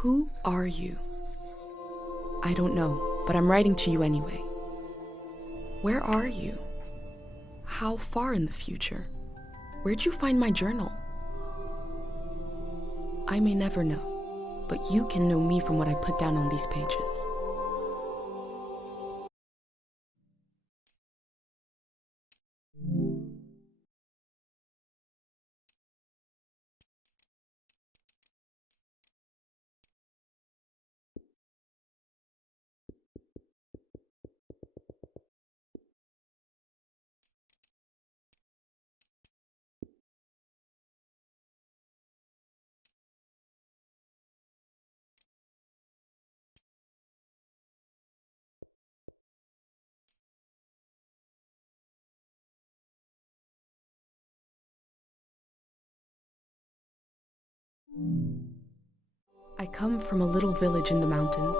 Who are you? I don't know, but I'm writing to you anyway. Where are you? How far in the future? Where'd you find my journal? I may never know, but you can know me from what I put down on these pages. I come from a little village in the mountains.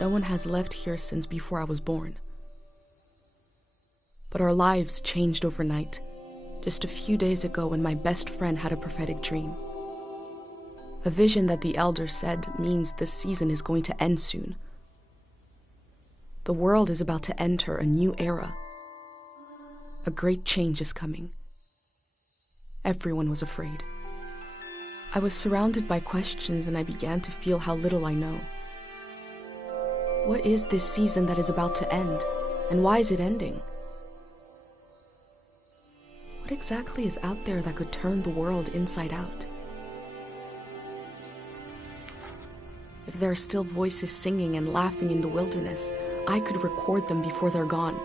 No one has left here since before I was born. But our lives changed overnight, just a few days ago when my best friend had a prophetic dream. A vision that the elder said means this season is going to end soon. The world is about to enter a new era. A great change is coming. Everyone was afraid. I was surrounded by questions and I began to feel how little I know. What is this season that is about to end, and why is it ending? What exactly is out there that could turn the world inside out? If there are still voices singing and laughing in the wilderness, I could record them before they're gone.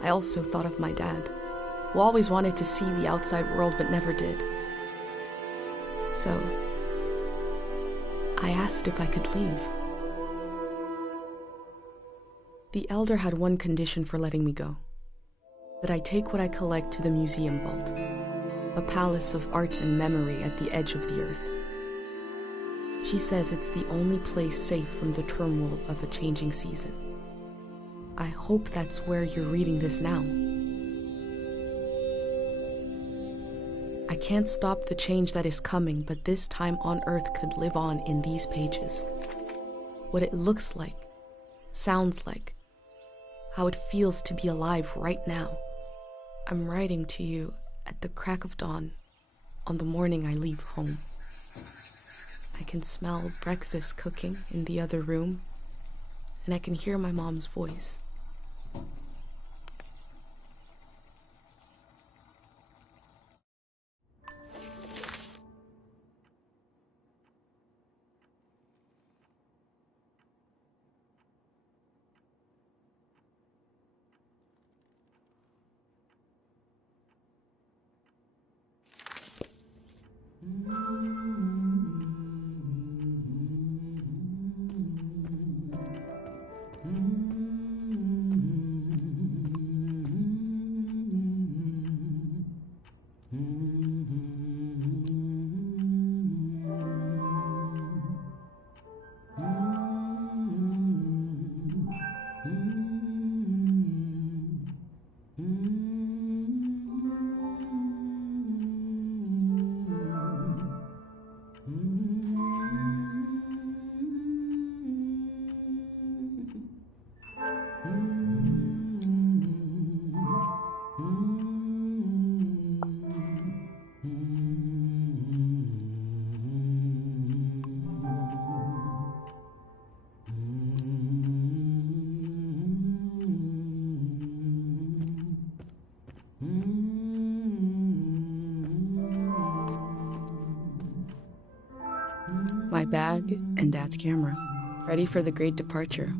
I also thought of my dad, who always wanted to see the outside world but never did. So, I asked if I could leave. The elder had one condition for letting me go: that I take what I collect to the museum vault, a palace of art and memory at the edge of the earth. She says it's the only place safe from the turmoil of a changing season. I hope that's where you're reading this now. I can't stop the change that is coming, but this time on Earth could live on in these pages. What it looks like, sounds like, how it feels to be alive right now. I'm writing to you at the crack of dawn on the morning I leave home. I can smell breakfast cooking in the other room, and I can hear my mom's voice. My bag and Dad's camera, ready for the great departure.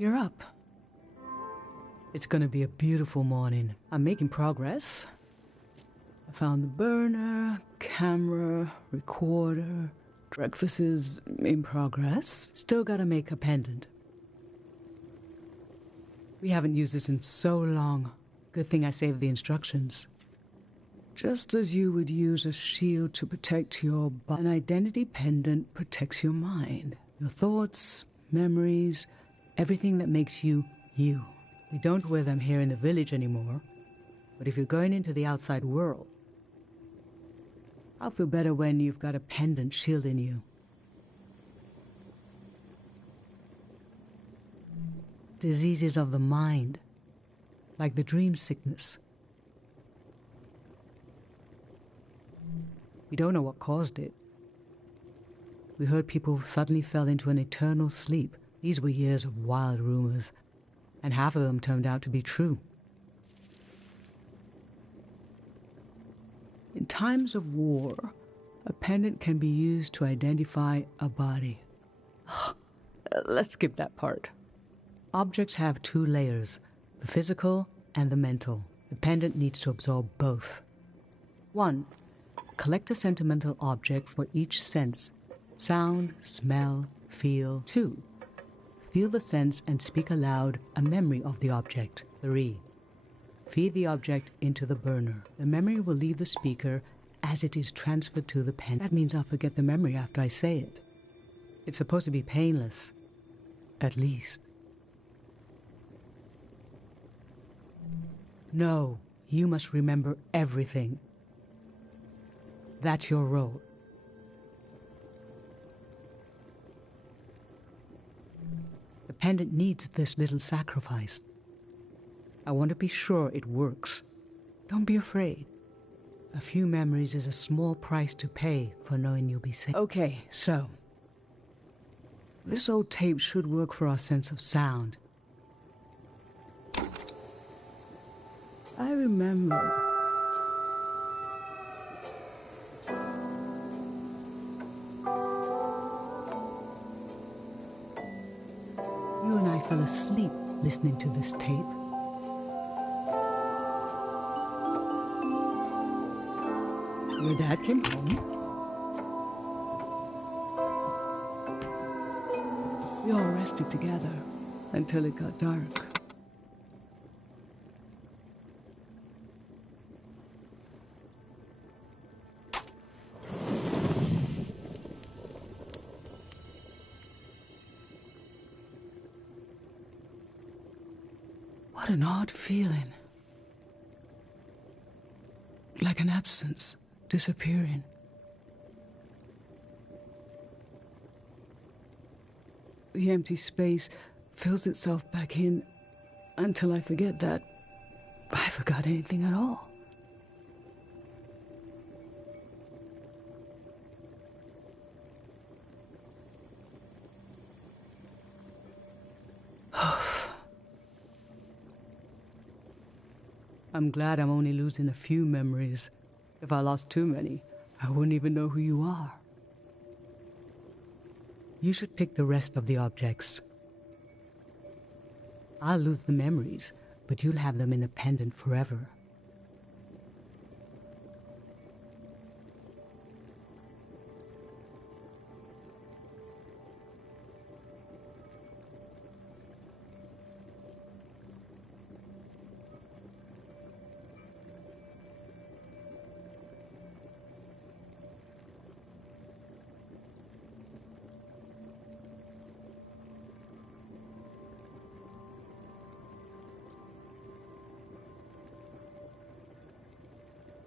You're up. It's gonna be a beautiful morning. I'm making progress. I found the burner, camera, recorder. Breakfast is in progress. Still gotta make a pendant. We haven't used this in so long. Good thing I saved the instructions. Just as you would use a shield to protect your body, an identity pendant protects your mind. Your thoughts, memories, everything that makes you, you. We don't wear them here in the village anymore, but if you're going into the outside world, I'll feel better when you've got a pendant shielding you. Diseases of the mind, like the dream sickness. We don't know what caused it. We heard people suddenly fell into an eternal sleep. These were years of wild rumors, and half of them turned out to be true. In times of war, a pendant can be used to identify a body. Let's skip that part. Objects have two layers, the physical and the mental. The pendant needs to absorb both. 1. Collect a sentimental object for each sense: sound, smell, feel. 2. Feel the sense and speak aloud a memory of the object. 3. Feed the object into the burner. The memory will leave the speaker as it is transferred to the pen. That means I'll forget the memory after I say it. It's supposed to be painless, at least. No, you must remember everything. That's your role. The pendant needs this little sacrifice. I want to be sure it works. Don't be afraid. A few memories is a small price to pay for knowing you'll be safe. Okay, so this old tape should work for our sense of sound. I remember. You and I fell asleep listening to this tape. Your dad came home. We all rested together until it got dark. What an odd feeling. Like an absence, disappearing. The empty space fills itself back in until I forget that I forgot anything at all. I'm glad I'm only losing a few memories. If I lost too many, I wouldn't even know who you are. You should pick the rest of the objects. I'll lose the memories, but you'll have them in the pendant forever.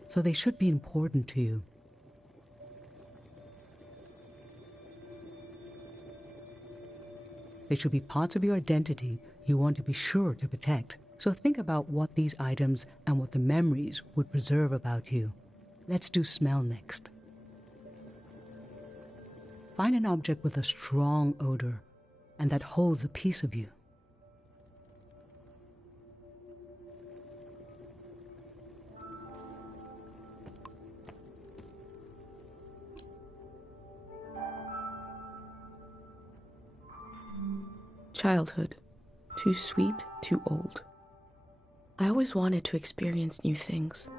So they should be important to you. They should be parts of your identity you want to be sure to protect. So think about what these items and what the memories would preserve about you. Let's do smell next. Find an object with a strong odor and that holds a piece of you. Childhood. Too sweet, too old. I always wanted to experience new things.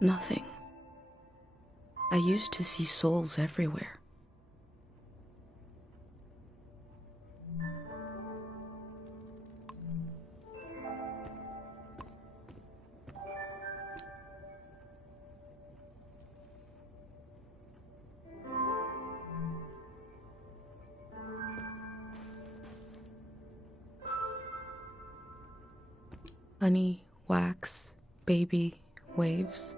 Nothing. I used to see souls everywhere. Honey, wax, baby, waves.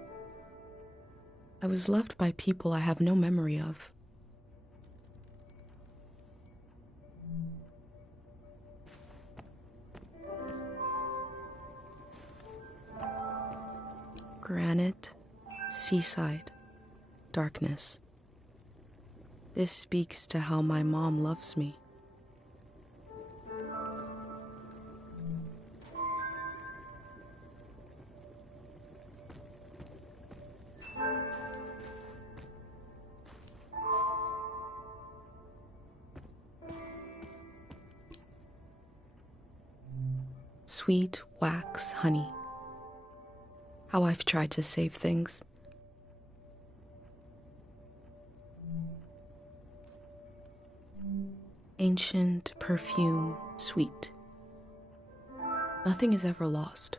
I was loved by people I have no memory of. Granite, seaside, darkness. This speaks to how my mom loves me. Sweet wax, honey. How I've tried to save things. Ancient perfume, sweet. Nothing is ever lost.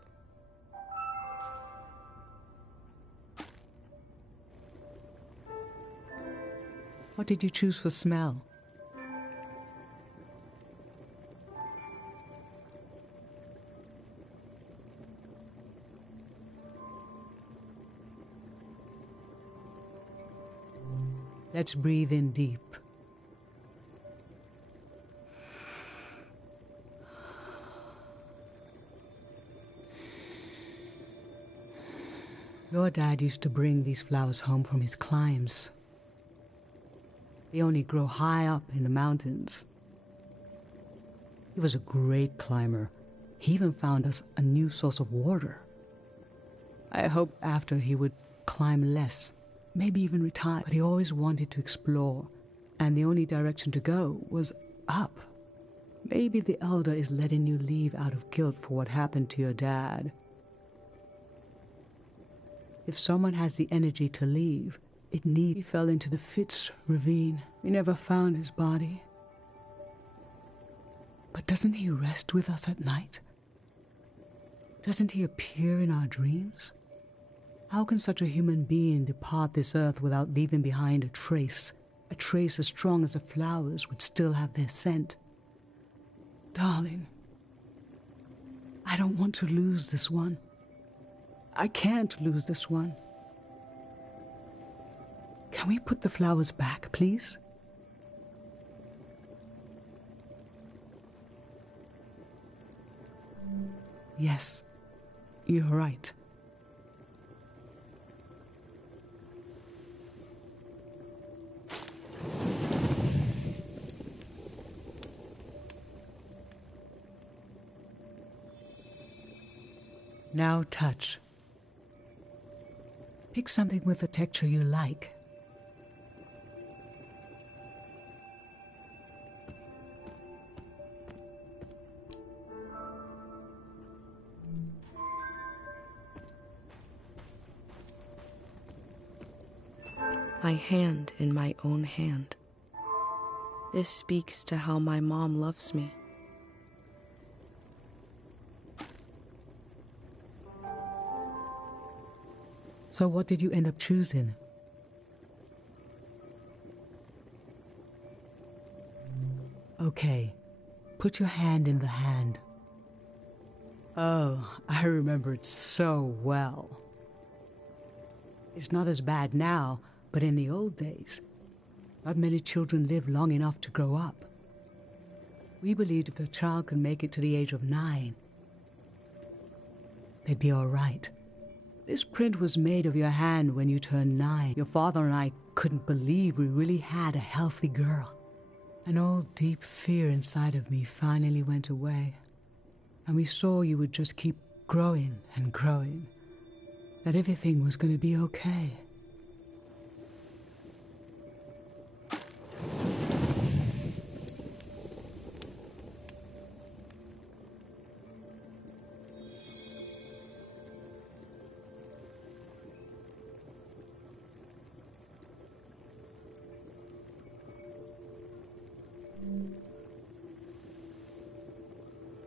What did you choose for smell? Let's breathe in deep. Your dad used to bring these flowers home from his climbs. They only grow high up in the mountains. He was a great climber. He even found us a new source of water. I hoped after he would climb less, maybe even retire, but he always wanted to explore, and the only direction to go was up. Maybe the Elder is letting you leave out of guilt for what happened to your dad. If someone has the energy to leave, it need. He fell into the Fitz ravine. We never found his body. But doesn't he rest with us at night? Doesn't he appear in our dreams? How can such a human being depart this earth without leaving behind a trace as strong as the flowers would still have their scent? Darling, I don't want to lose this one. I can't lose this one. Can we put the flowers back, please? Yes, you're right. Now touch. Pick something with a texture you like. My hand in my own hand. This speaks to how my mom loves me. So what did you end up choosing? Okay, put your hand in the hand. Oh, I remember it so well. It's not as bad now, but in the old days, not many children lived long enough to grow up. We believed if a child could make it to the age of 9, they'd be all right. This print was made of your hand when you turned 9. Your father and I couldn't believe we really had a healthy girl. An old deep fear inside of me finally went away, and we saw you would just keep growing and growing. that everything was going to be okay.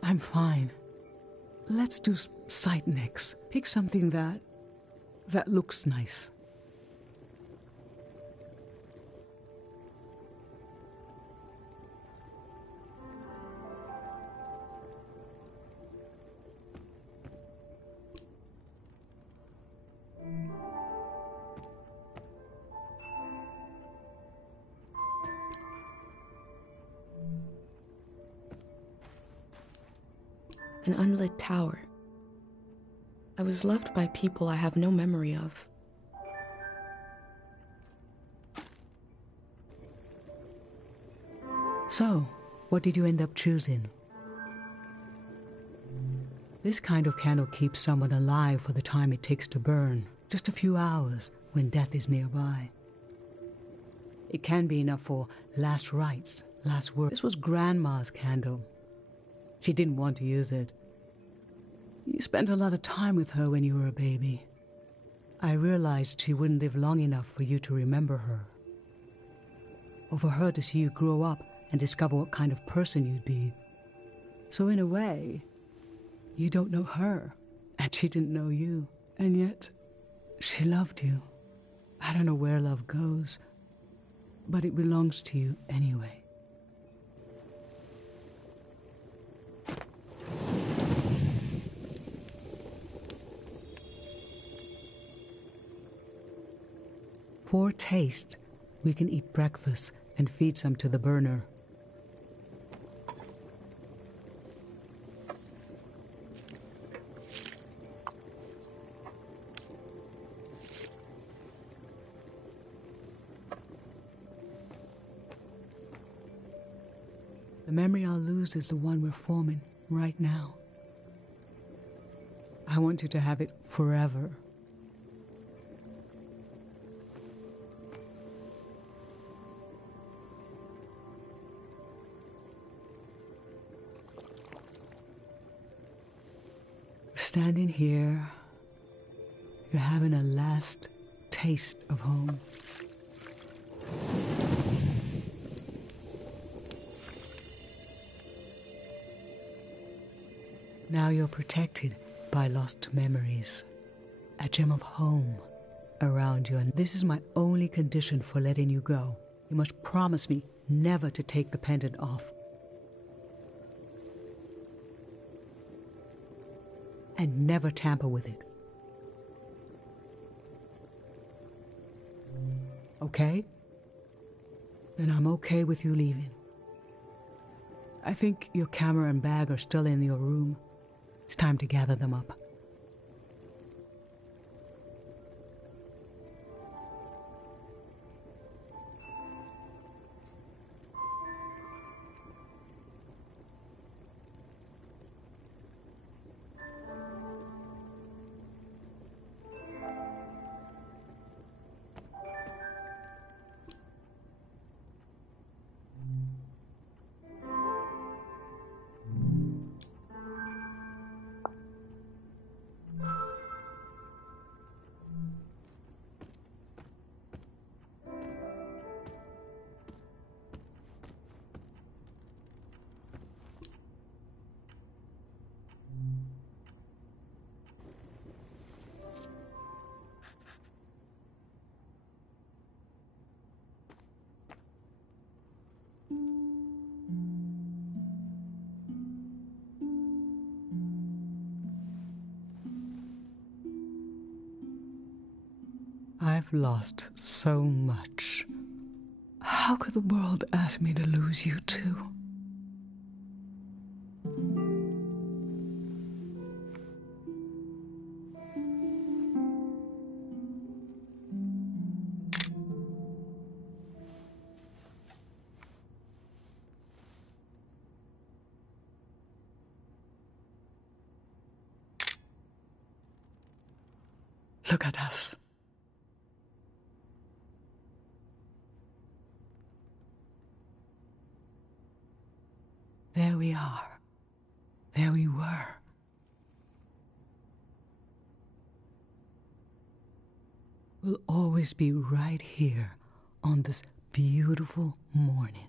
I'm fine. Let's do sight next. Pick something that looks nice. An unlit tower. I was loved by people I have no memory of. So, what did you end up choosing? This kind of candle keeps someone alive for the time it takes to burn, just a few hours when death is nearby. It can be enough for last rites, last words. This was Grandma's candle. She didn't want to use it. You spent a lot of time with her when you were a baby. I realized she wouldn't live long enough for you to remember her, or for her to see you grow up and discover what kind of person you'd be. So in a way, you don't know her, and she didn't know you. And yet, she loved you. I don't know where love goes, but it belongs to you anyway. For taste, we can eat breakfast and feed some to the burner. The memory I'll lose is the one we're forming right now. I want you to have it forever. Standing here, you're having a last taste of home. Now you're protected by lost memories. A gem of home around you, and this is my only condition for letting you go. You must promise me never to take the pendant off. And never tamper with it. Okay? Then I'm okay with you leaving. I think your camera and bag are still in your room. It's time to gather them up. I've lost so much. How could the world ask me to lose you too? Look at us. There we are. There we were. We'll always be right here on this beautiful morning.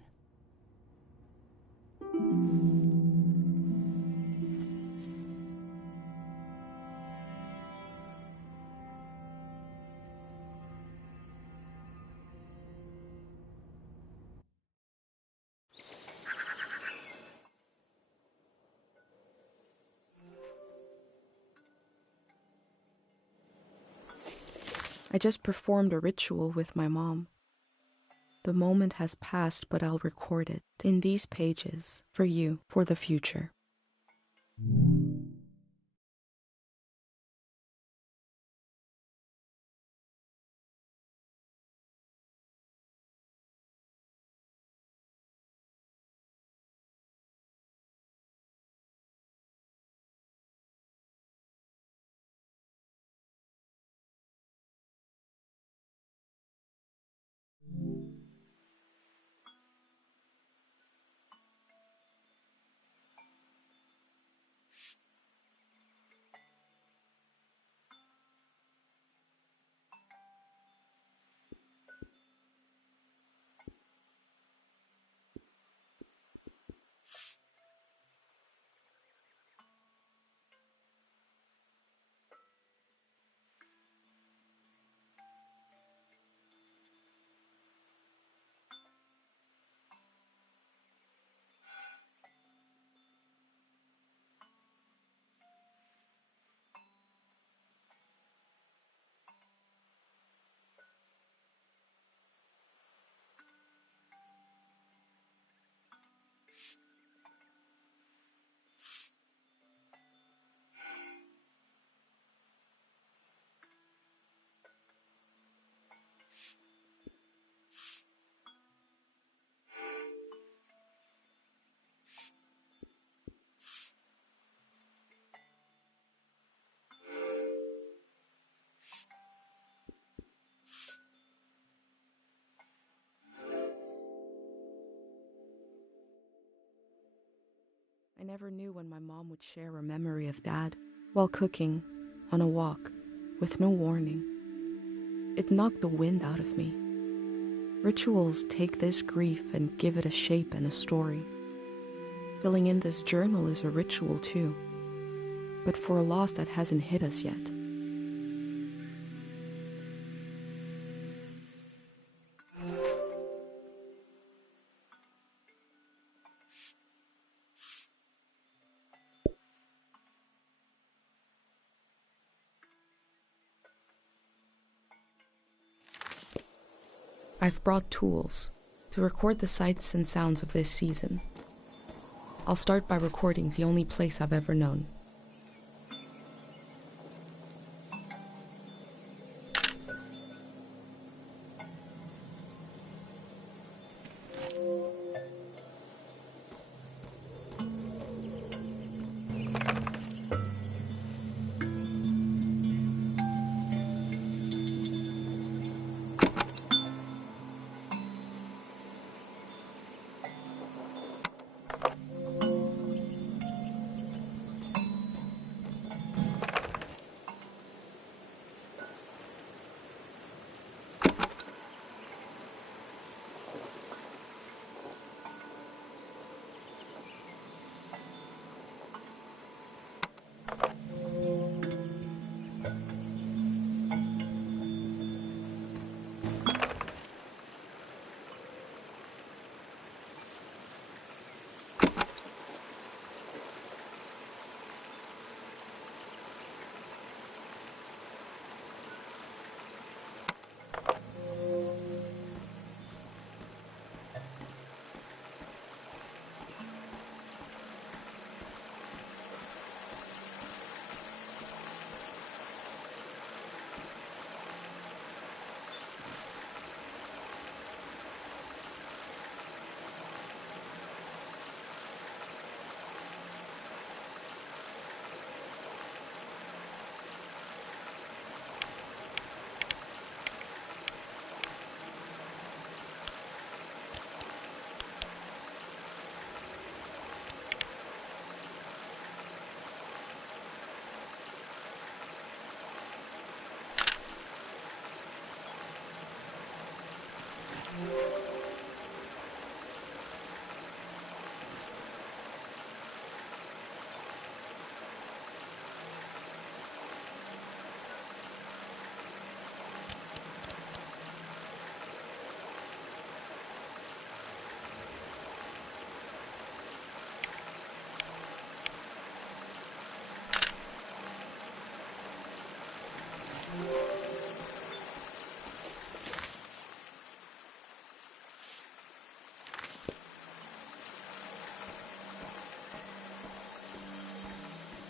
I just performed a ritual with my mom. The moment has passed, but I'll record it in these pages for you, for the future. I never knew when my mom would share a memory of Dad, while cooking, on a walk, with no warning. It knocked the wind out of me. Rituals take this grief and give it a shape and a story. Filling in this journal is a ritual too, but for a loss that hasn't hit us yet. I've brought tools to record the sights and sounds of this season. I'll start by recording the only place I've ever known.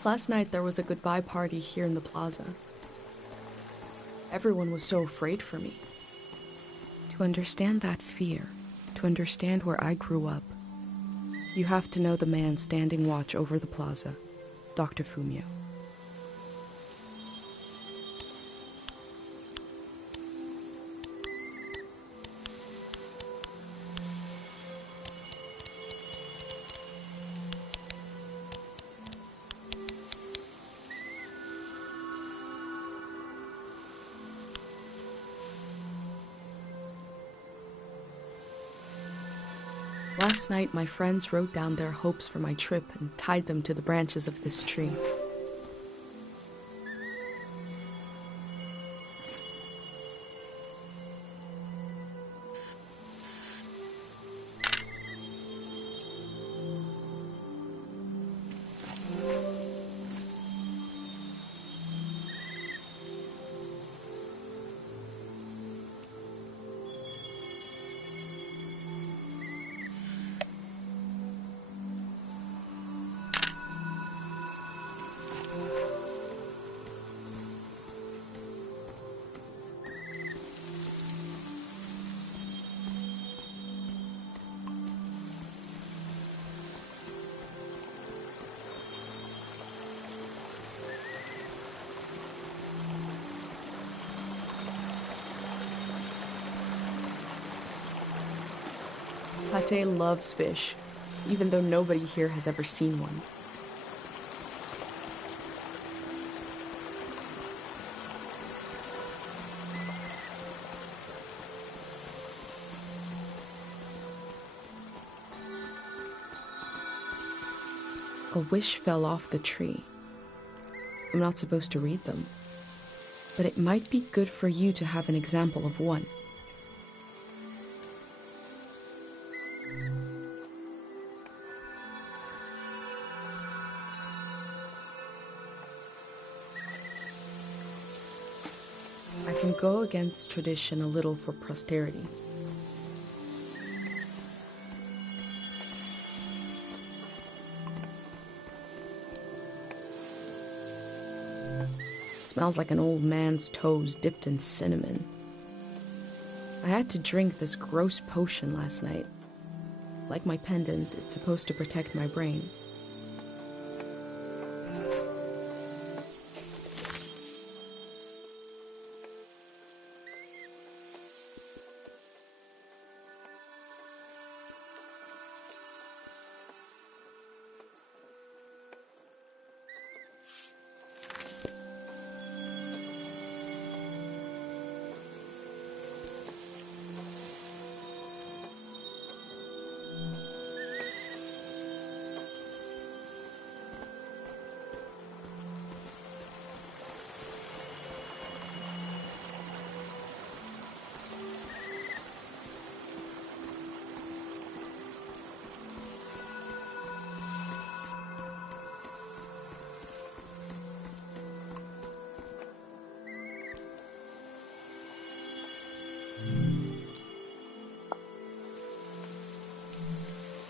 Last night there was a goodbye party here in the plaza. Everyone was so afraid for me. To understand that fear, to understand where I grew up, you have to know the man standing watch over the plaza, Dr. Fumio. Last night, my friends wrote down their hopes for my trip and tied them to the branches of this tree. Pate loves fish, even though nobody here has ever seen one. A wish fell off the tree. I'm not supposed to read them, but it might be good for you to have an example of one. I can go against tradition a little for posterity. Smells like an old man's toes dipped in cinnamon. I had to drink this gross potion last night. Like my pendant, it's supposed to protect my brain.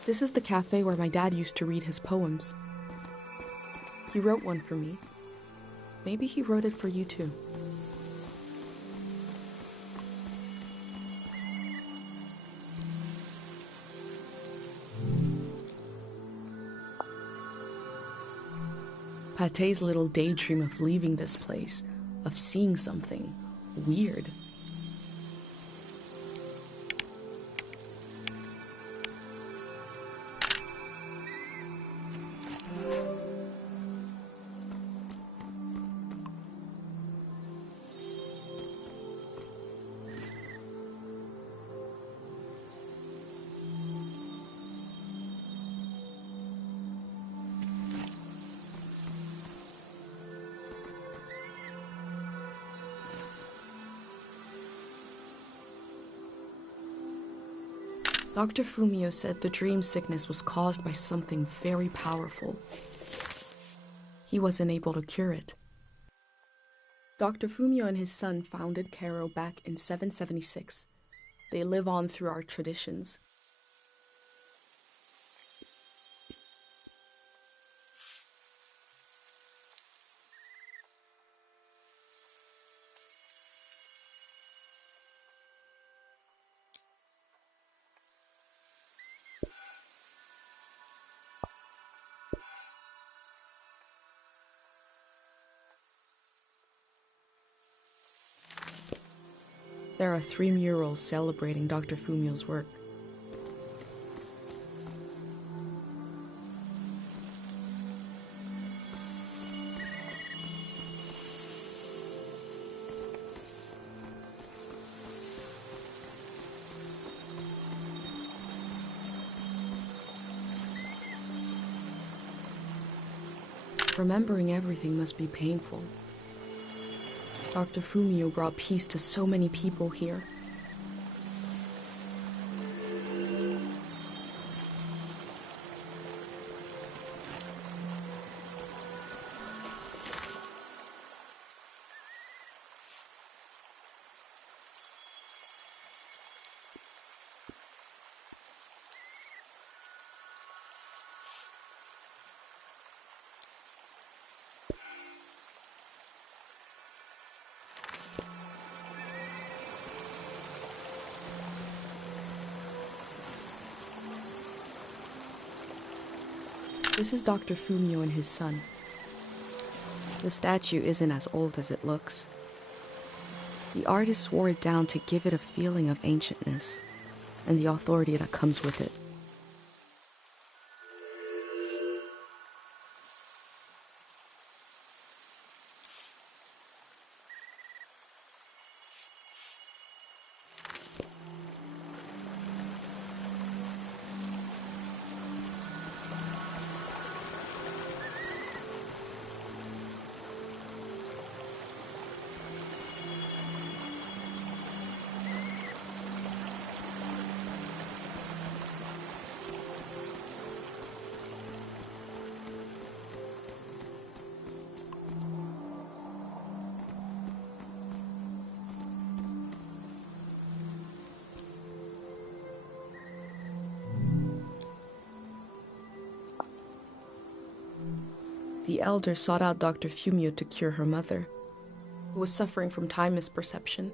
This is the cafe where my dad used to read his poems. He wrote one for me. Maybe he wrote it for you too. Pate's little daydream of leaving this place, of seeing something weird. Dr. Fumio said the dream sickness was caused by something very powerful. He wasn't able to cure it. Dr. Fumio and his son founded Kero back in 776. They live on through our traditions. There are 3 murals celebrating Dr. Fumio's work. Remembering everything must be painful. Dr. Fumio brought peace to so many people here. This is Dr. Fumio and his son. The statue isn't as old as it looks. The artist wore it down to give it a feeling of ancientness and the authority that comes with it. The elder sought out Dr. Fumio to cure her mother, who was suffering from time misperception.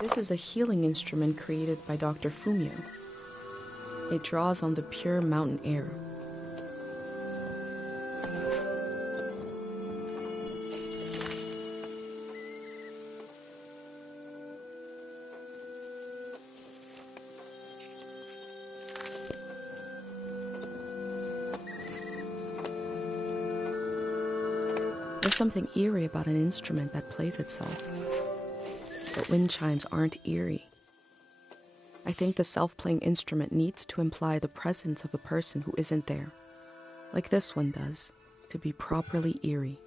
This is a healing instrument created by Dr. Fumio. It draws on the pure mountain air. There's something eerie about an instrument that plays itself. But wind chimes aren't eerie. I think the self-playing instrument needs to imply the presence of a person who isn't there, like this one does, to be properly eerie.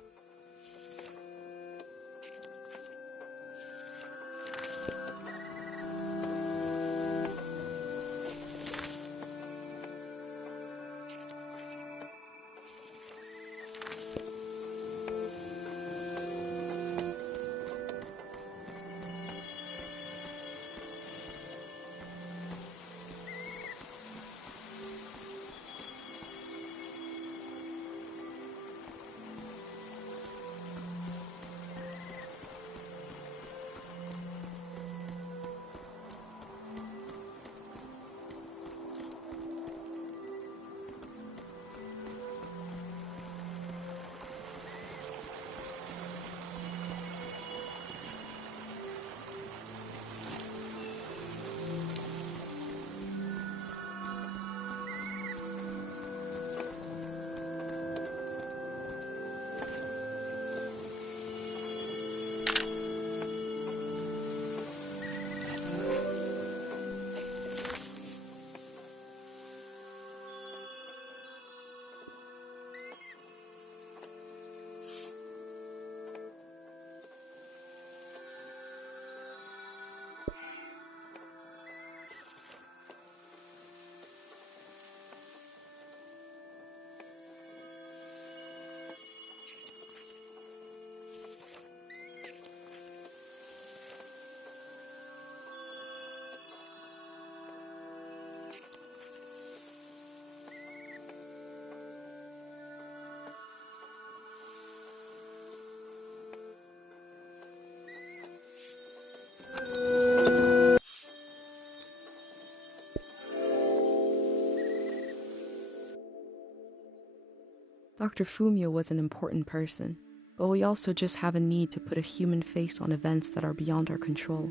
Dr. Fumio was an important person, but we also just have a need to put a human face on events that are beyond our control.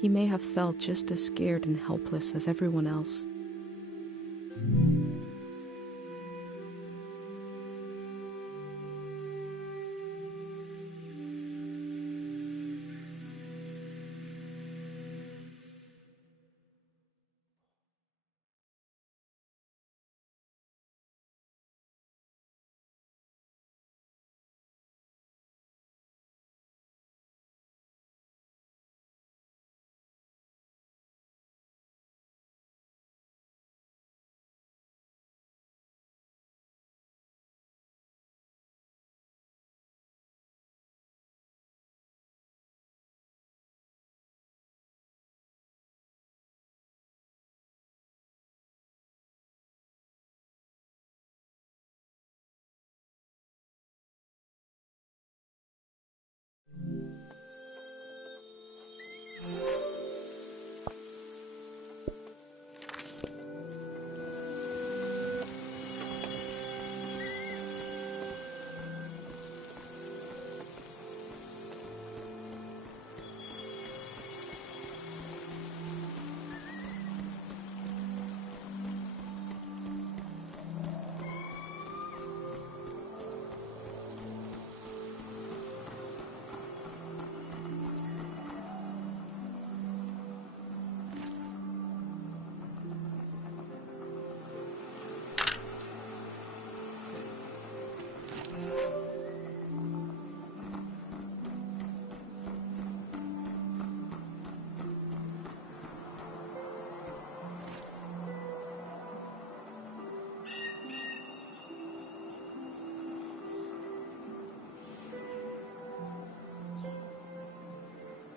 He may have felt just as scared and helpless as everyone else.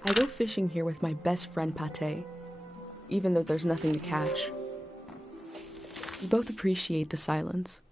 I go fishing here with my best friend Pate, even though there's nothing to catch. We both appreciate the silence.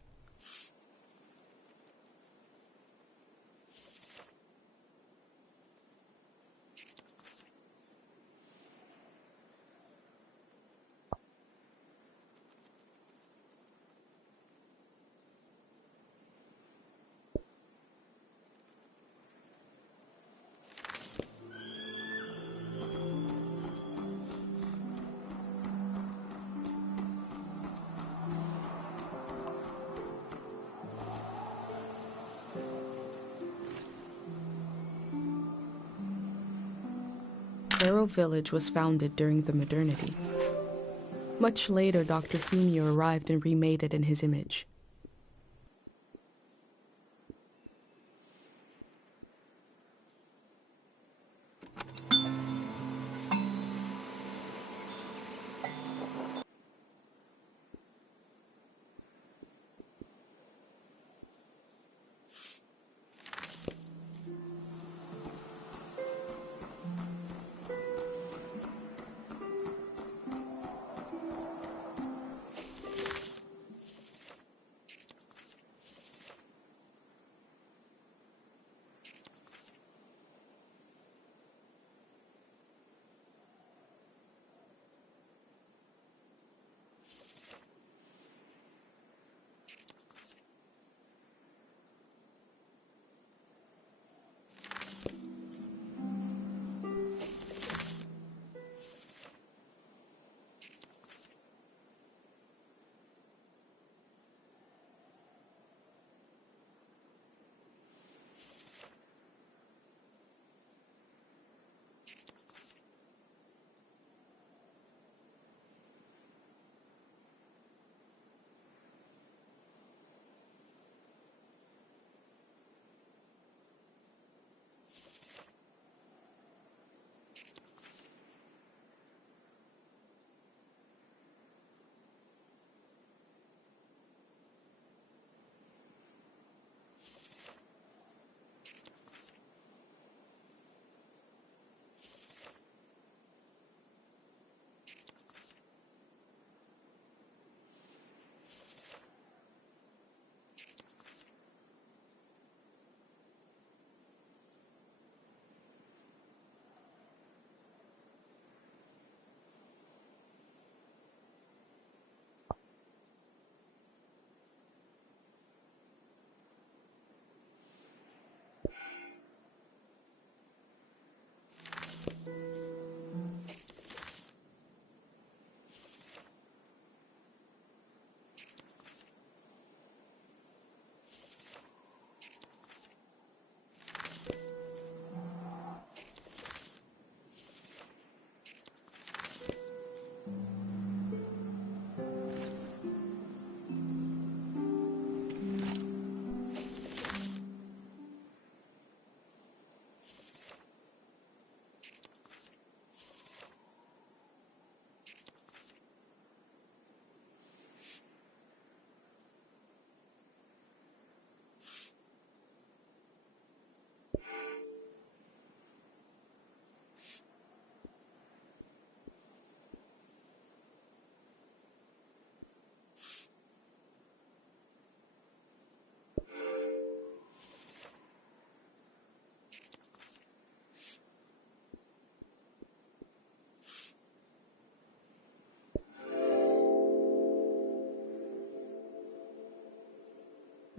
Arrow Village was founded during the modernity. Much later, Dr. Fumio arrived and remade it in his image.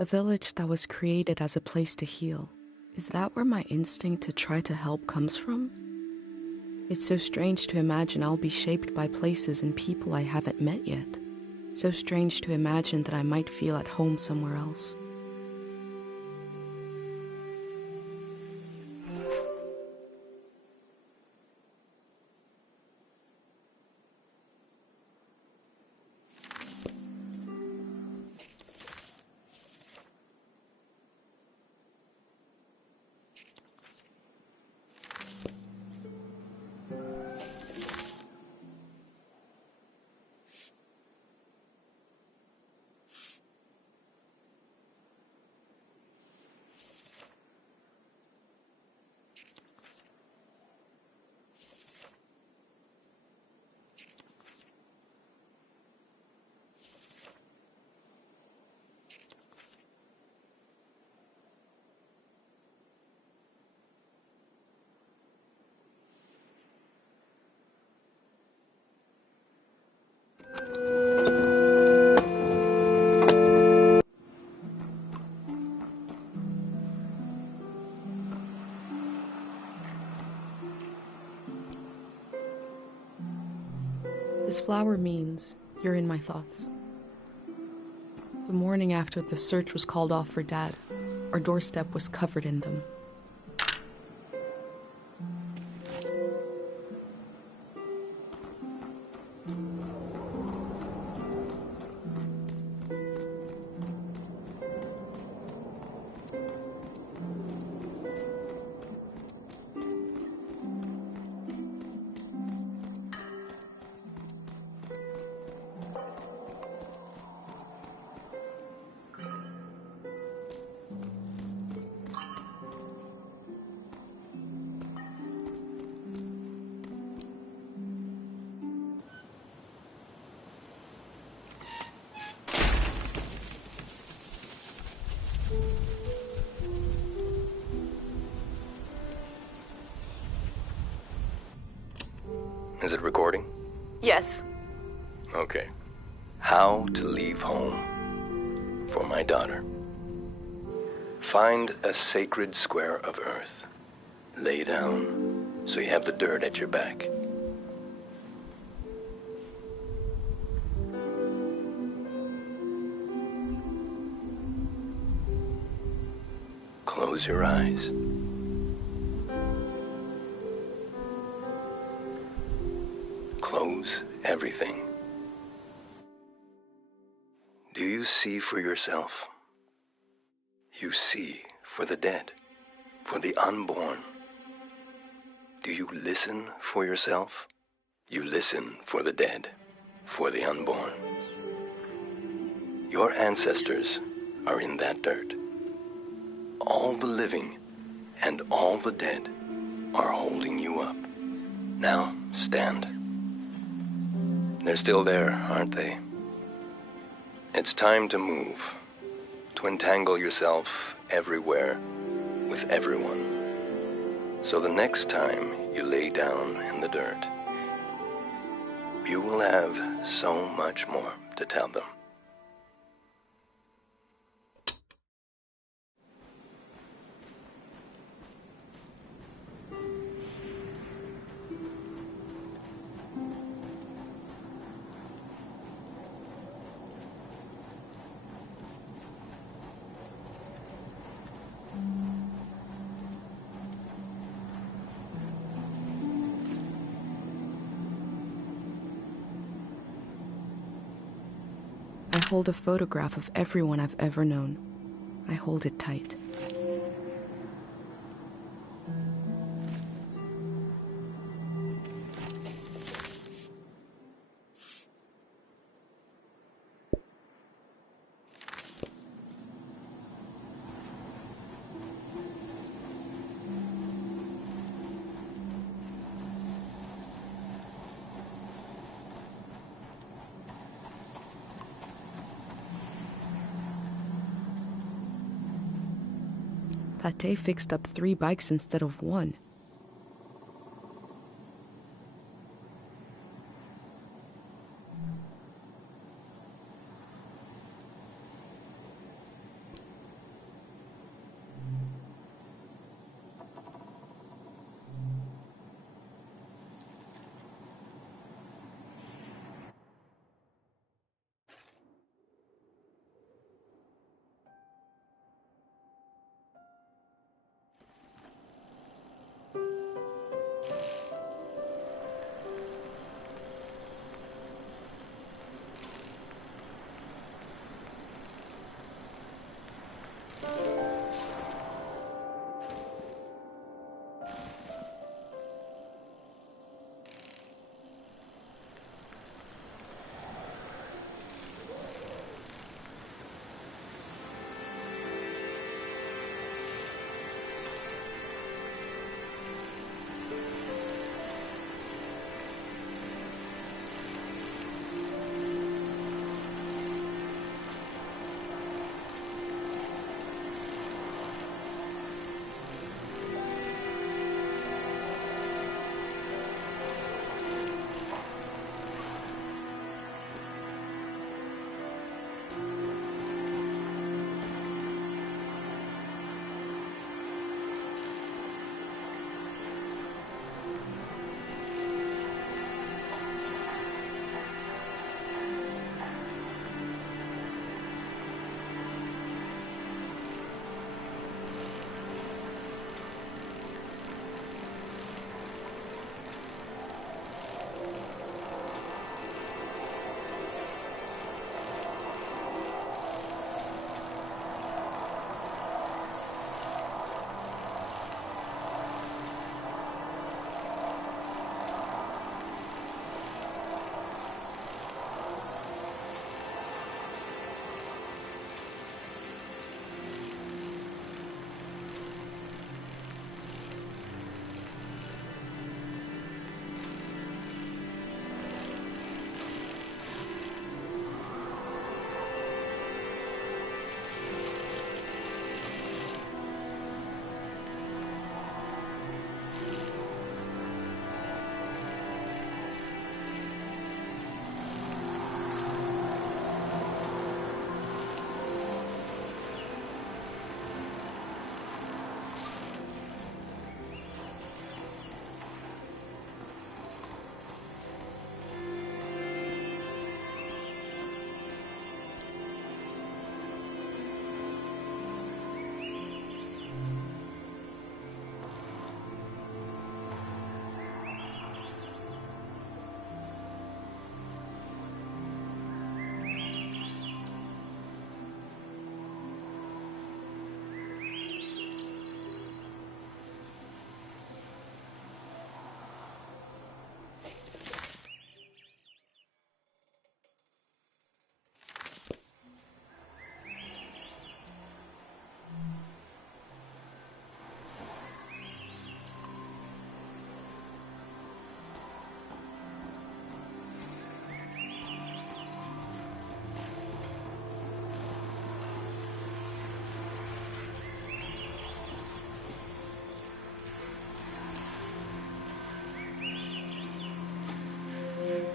A village that was created as a place to heal. Is that where my instinct to try to help comes from? It's so strange to imagine I'll be shaped by places and people I haven't met yet. So strange to imagine that I might feel at home somewhere else. This flower means you're in my thoughts. The morning after the search was called off for Dad, our doorstep was covered in them. Is it recording? Yes. Okay. How to leave home for my daughter. Find a sacred square of earth. Lay down so you have the dirt at your back. Close your eyes. Close everything. Do you see for yourself? You see for the dead, for the unborn. Do you listen for yourself? You listen for the dead, for the unborn. Your ancestors are in that dirt. All the living and all the dead are holding you up. Now stand. They're still there, aren't they? It's time to move, to entangle yourself everywhere with everyone. So the next time you lay down in the dirt, you will have so much more to tell them. I hold a photograph of everyone I've ever known. I hold it tight. Pate fixed up 3 bikes instead of 1.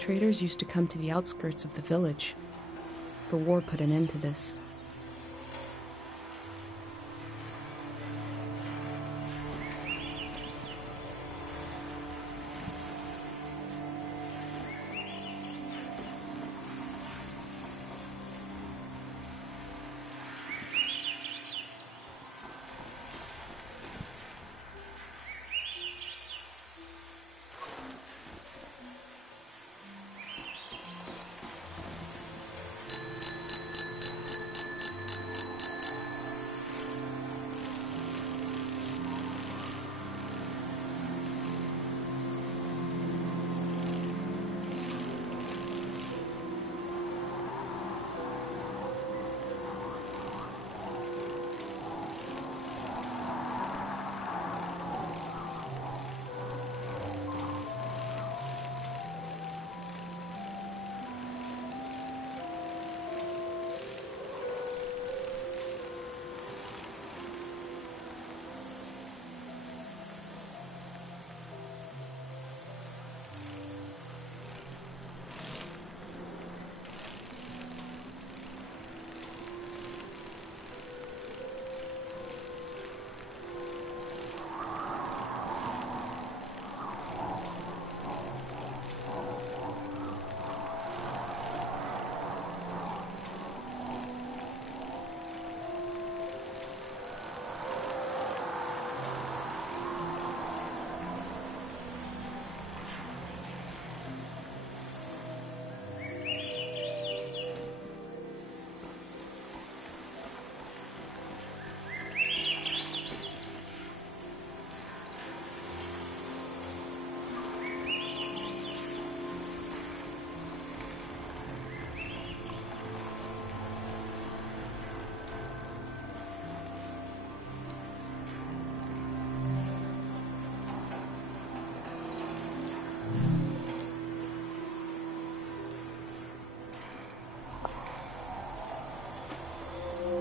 Traders used to come to the outskirts of the village. The war put an end to this.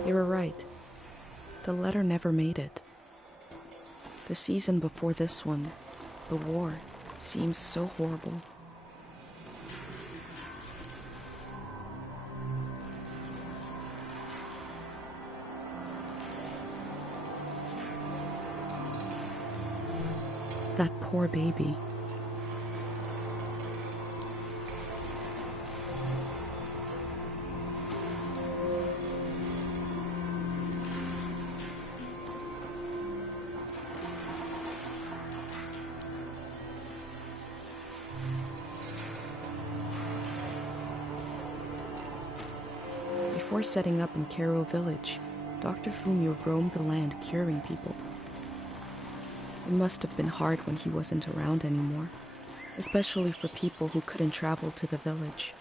They were right. The letter never made it. The season before this one, the war, seems so horrible. That poor baby. Before setting up in Kero village, Dr. Fumio roamed the land curing people. It must have been hard when he wasn't around anymore, especially for people who couldn't travel to the village.